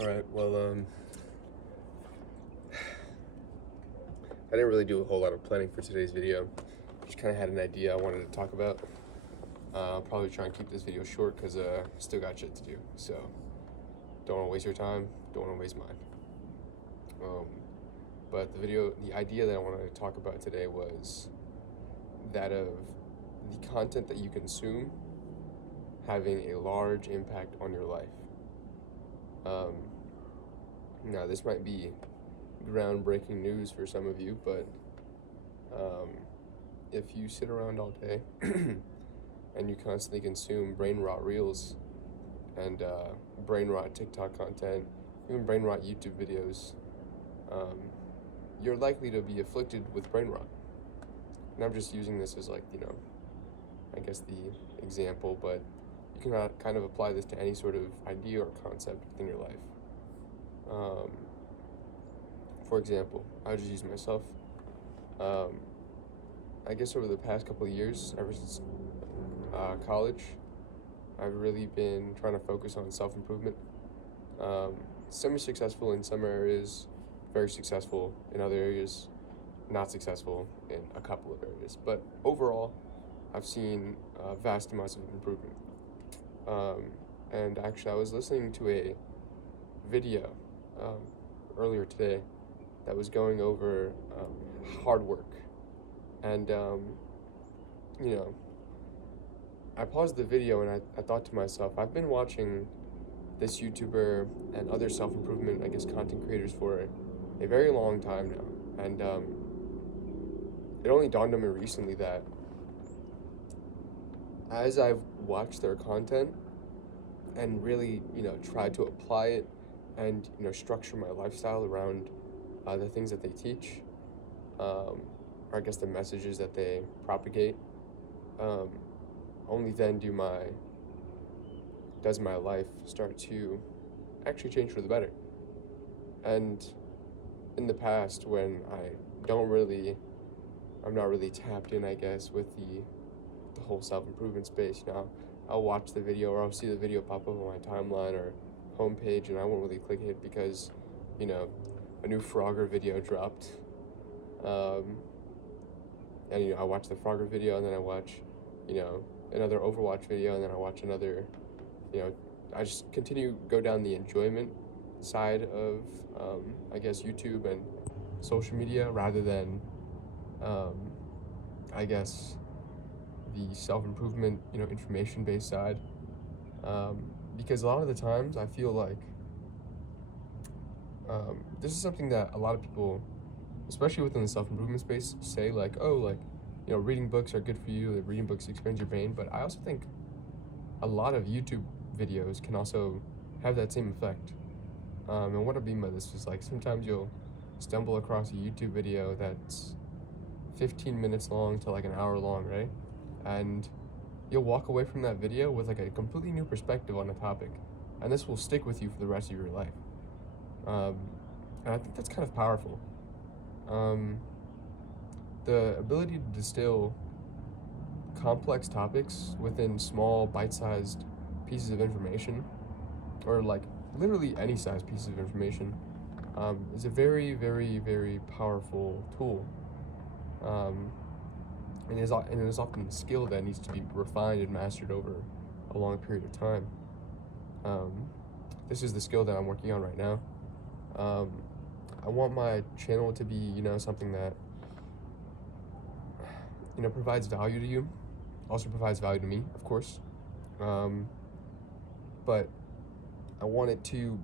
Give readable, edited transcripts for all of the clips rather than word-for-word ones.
Alright, well, I didn't really do a whole lot of planning for today's video. Just kind of had an idea I wanted to talk about. I'll probably try and keep this video short because still got shit to do. So, don't want to waste your time, don't want to waste mine. But the idea that I wanted to talk about today was that of the content that you consume having a large impact on your life. Now, this might be groundbreaking news for some of you, but if you sit around all day and you constantly consume brain rot reels and brain rot TikTok content, even brain rot YouTube videos, you're likely to be afflicted with brain rot. And I'm just using this as I guess the example, but you can kind of apply this to any sort of idea or concept within your life. For example, I'll just use myself. I guess over the past couple of years, ever since college, I've really been trying to focus on self-improvement. Semi-successful in some areas, very successful in other areas, not successful in a couple of areas. But overall, I've seen vast amounts of improvement. And actually, I was listening to a video earlier today that was going over hard work. And, I paused the video and I thought to myself, I've been watching this YouTuber and other self-improvement, content creators for a very long time now. And it only dawned on me recently that as I've watched their content and really, tried to apply it and, structure my lifestyle around the things that they teach, or I guess the messages that they propagate, only then does my life start to actually change for the better. And in the past, when I'm not really tapped in, I guess, with the whole self-improvement space, I'll watch the video or I'll see the video pop up on my timeline or homepage and I won't really click it because, a new Frogger video dropped. And I watch the Frogger video and then I watch, another Overwatch video and then I watch another, I just go down the enjoyment side of, YouTube and social media rather than, the self-improvement, information-based side. Because a lot of the times I feel like this is something that a lot of people, especially within the self-improvement space, say reading books are good for you, that reading books expands your brain, but I also think a lot of YouTube videos can also have that same effect. And what I mean by this is sometimes you'll stumble across a YouTube video that's 15 minutes long to an hour long, right? And you'll walk away from that video with a completely new perspective on a topic, and this will stick with you for the rest of your life. And I think that's kind of powerful. The ability to distill complex topics within small, bite-sized pieces of information, or literally any size piece of information, is a very, very, very powerful tool. And it is often a skill that needs to be refined and mastered over a long period of time. This is the skill that I'm working on right now. I want my channel to be, something that, provides value to you, also provides value to me, of course. But I want to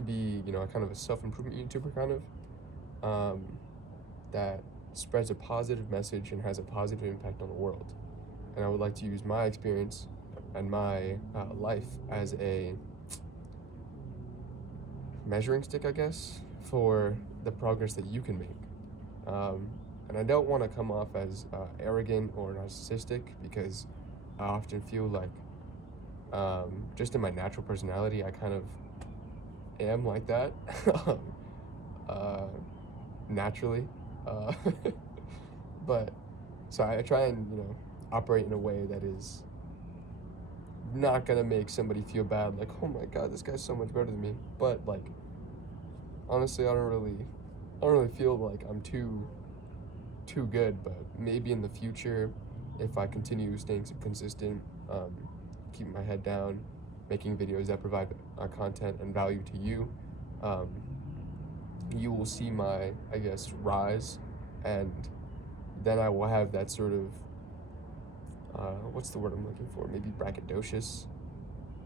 be, kind of a self-improvement YouTuber that spreads a positive message and has a positive impact on the world. And I would like to use my experience and my life as a measuring stick, I guess, for the progress that you can make. And I don't want to come off as arrogant or narcissistic, because I often feel just in my natural personality, I kind of am like that naturally. But so I try and operate in a way that is not gonna make somebody feel bad, like, oh my god, this guy's so much better than me. But like, honestly, I don't really feel like I'm too good. But maybe in the future, if I continue staying consistent, keeping my head down, making videos that provide content and value to you, um, you will see my, I guess, rise, and then I will have that sort of what's the word I'm looking for? Maybe braggadocious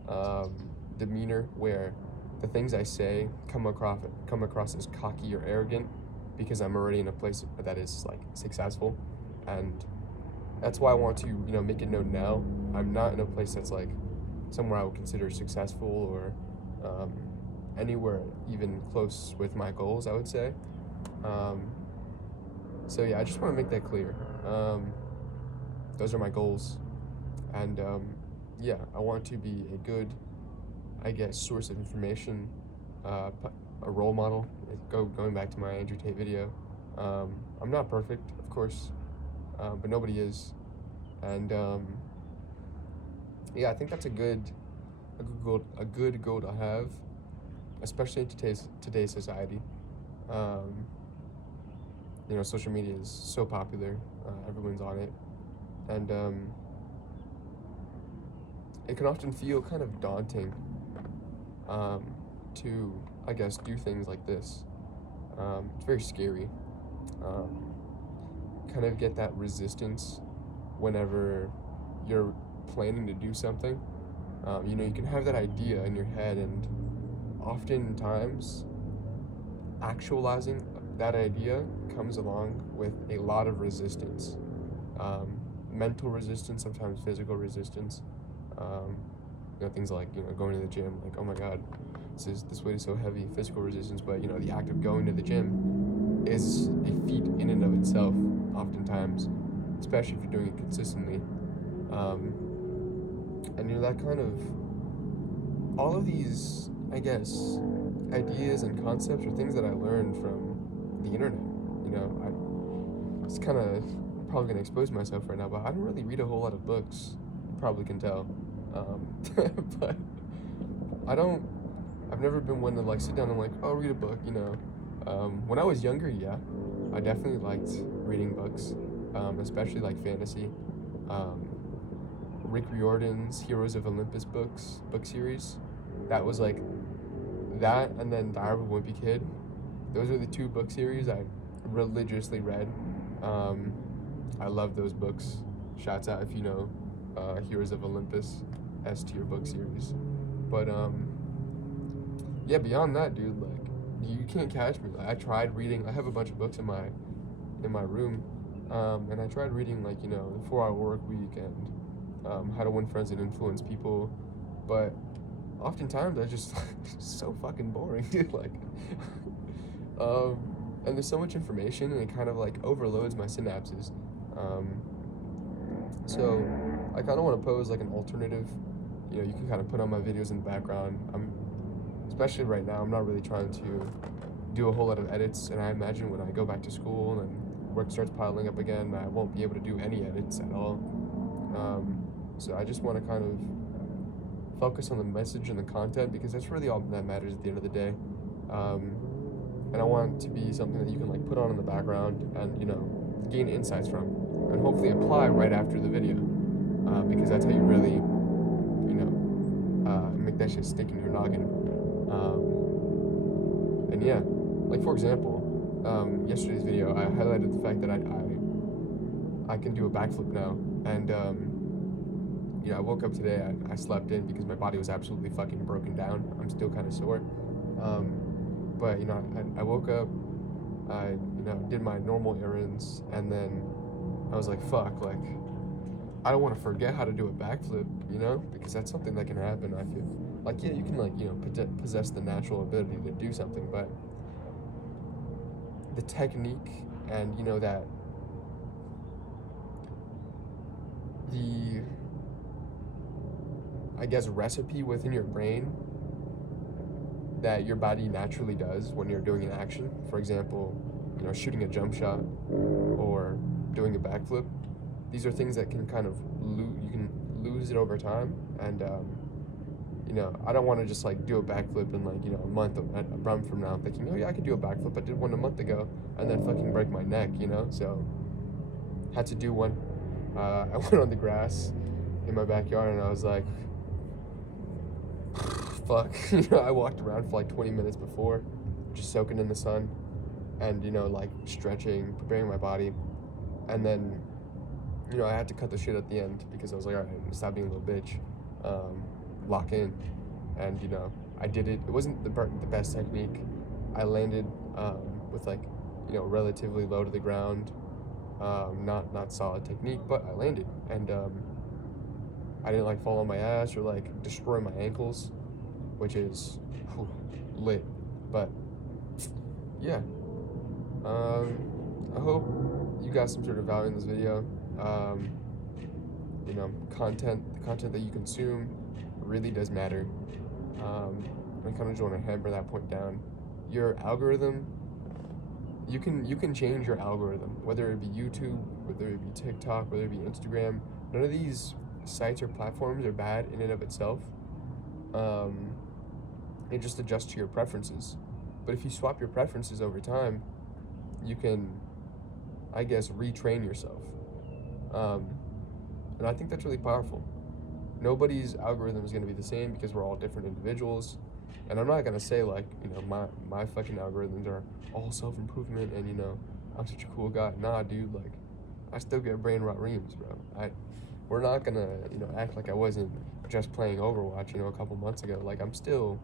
um, demeanor, where the things I say come across as cocky or arrogant because I'm already in a place that is like successful, and that's why I want to make it known now. I'm not in a place that's like somewhere I would consider successful, or um, anywhere even close with my goals, I would say. Um, so yeah, I just want to make that clear. Those are my goals, and yeah, I want to be a good, I guess, source of information, a role model. Going back to my Andrew Tate video, I'm not perfect, of course, but nobody is, and yeah, I think that's a good goal to have, especially in today's society. Um, Social media is so popular; everyone's on it, and it can often feel kind of daunting um, to, I guess, do things like this. It's very scary. Um, kind of get that resistance whenever you're planning to do something. You can have that idea in your head, and oftentimes actualizing that idea comes along with a lot of resistance, um, mental resistance, sometimes physical resistance. Um, Things like going to the gym, like, oh my god, this weight is so heavy, physical resistance. But the act of going to the gym is a feat in and of itself, oftentimes, especially if you're doing it consistently. And that kind of, all of these, I guess, ideas and concepts are things that I learned from the internet. It's kind of probably gonna expose myself right now, but I don't really read a whole lot of books. You probably can tell. But I don't. I've never been one to like sit down and like, oh, read a book. When I was younger, yeah, I definitely liked reading books, especially like fantasy. Um, Rick Riordan's Heroes of Olympus book series. That was like that, and then Diary of a Wimpy Kid. Those are the two book series I religiously read. I love those books. Shouts out if you know Heroes of Olympus, S tier book series. But yeah, beyond that, dude, like, you can't catch me. Like, I tried reading. I have a bunch of books in my room, and I tried reading like the 4 Hour Work Week and How to Win Friends and Influence People, but oftentimes I just so fucking boring, dude. Like, and there's so much information, and it kind of like overloads my synapses. So I kind of want to pose like an alternative. You can kind of put on my videos in the background. Especially right now, I'm not really trying to do a whole lot of edits, and I imagine when I go back to school and work starts piling up again, I won't be able to do any edits at all. So I just want to kind of focus on the message and the content, because that's really all that matters at the end of the day. And I want it to be something that you can like put on in the background and gain insights from, and hopefully apply right after the video, because that's how you really make that shit stick in your noggin. And yeah, like for example, yesterday's video I highlighted the fact that I can do a backflip now, and I woke up today, I slept in because my body was absolutely fucking broken down. I'm still kind of sore, but I woke up, I did my normal errands, and then I was like, fuck, like, I don't want to forget how to do a backflip, because that's something that can happen. I feel like, yeah, you can like possess the natural ability to do something, but the technique and that the, I guess, recipe within your brain that your body naturally does when you're doing an action, for example, shooting a jump shot or doing a backflip. These are things that can kind of you can lose it over time, And you know, I don't want to just like do a backflip in like, you know, a month from now, thinking, oh yeah, I could do a backflip. I did one a month ago, and then fucking break my neck, you know. So had to do one. I went on the grass in my backyard, and I was like, fuck. You know, I walked around for like 20 minutes before, just soaking in the sun, and you know, like stretching, preparing my body, and then, you know, I had to cut the shit at the end because I was like, all right, stop being a little bitch, lock in, and you know, I did it. It wasn't the best technique. I landed with like, you know, relatively low to the ground, not solid technique, but I landed, and I didn't like fall on my ass or like destroy my ankles, which is whew, lit. But yeah, I hope you got some sort of value in this video. You know, the content that you consume really does matter. I kind of just want to hammer that point down. Your algorithm, you can change your algorithm, whether it be YouTube, whether it be TikTok, whether it be Instagram. None of these sites or platforms are bad in and of itself. It just adjusts to your preferences. But if you swap your preferences over time, you can, I guess, retrain yourself. And I think that's really powerful. Nobody's algorithm is going to be the same because we're all different individuals. And I'm not going to say, like, you know, my fucking algorithms are all self-improvement and, you know, I'm such a cool guy. Nah, dude, like, I still get brain rot reams, bro. We're not going to, you know, act like I wasn't just playing Overwatch, you know, a couple months ago. Like, I'm still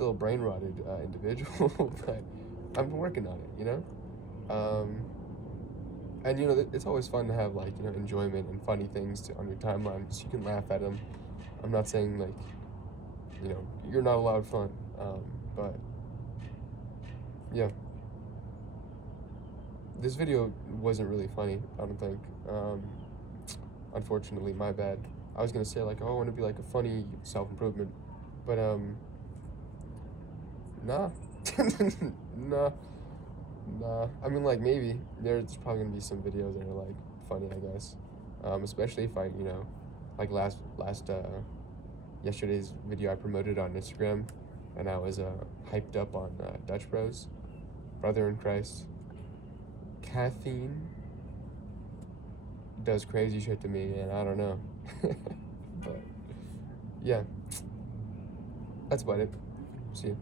a brain rotted individual, but I'm working on it, you know? And you know, it's always fun to have like, you know, enjoyment and funny things on your timeline, so you can laugh at them. I'm not saying like, you know, you're not allowed fun, but yeah, this video wasn't really funny, I don't think. Unfortunately, my bad. I was gonna say like, oh, I want to be like a funny self-improvement, but nah, nah. Nah, I mean, like, maybe there's probably gonna be some videos that are like funny, I guess. Especially if I, you know, like yesterday's video I promoted on Instagram, and I was hyped up on Dutch Bros, brother in Christ. Caffeine does crazy shit to me, and I don't know. But yeah, that's about it. See you.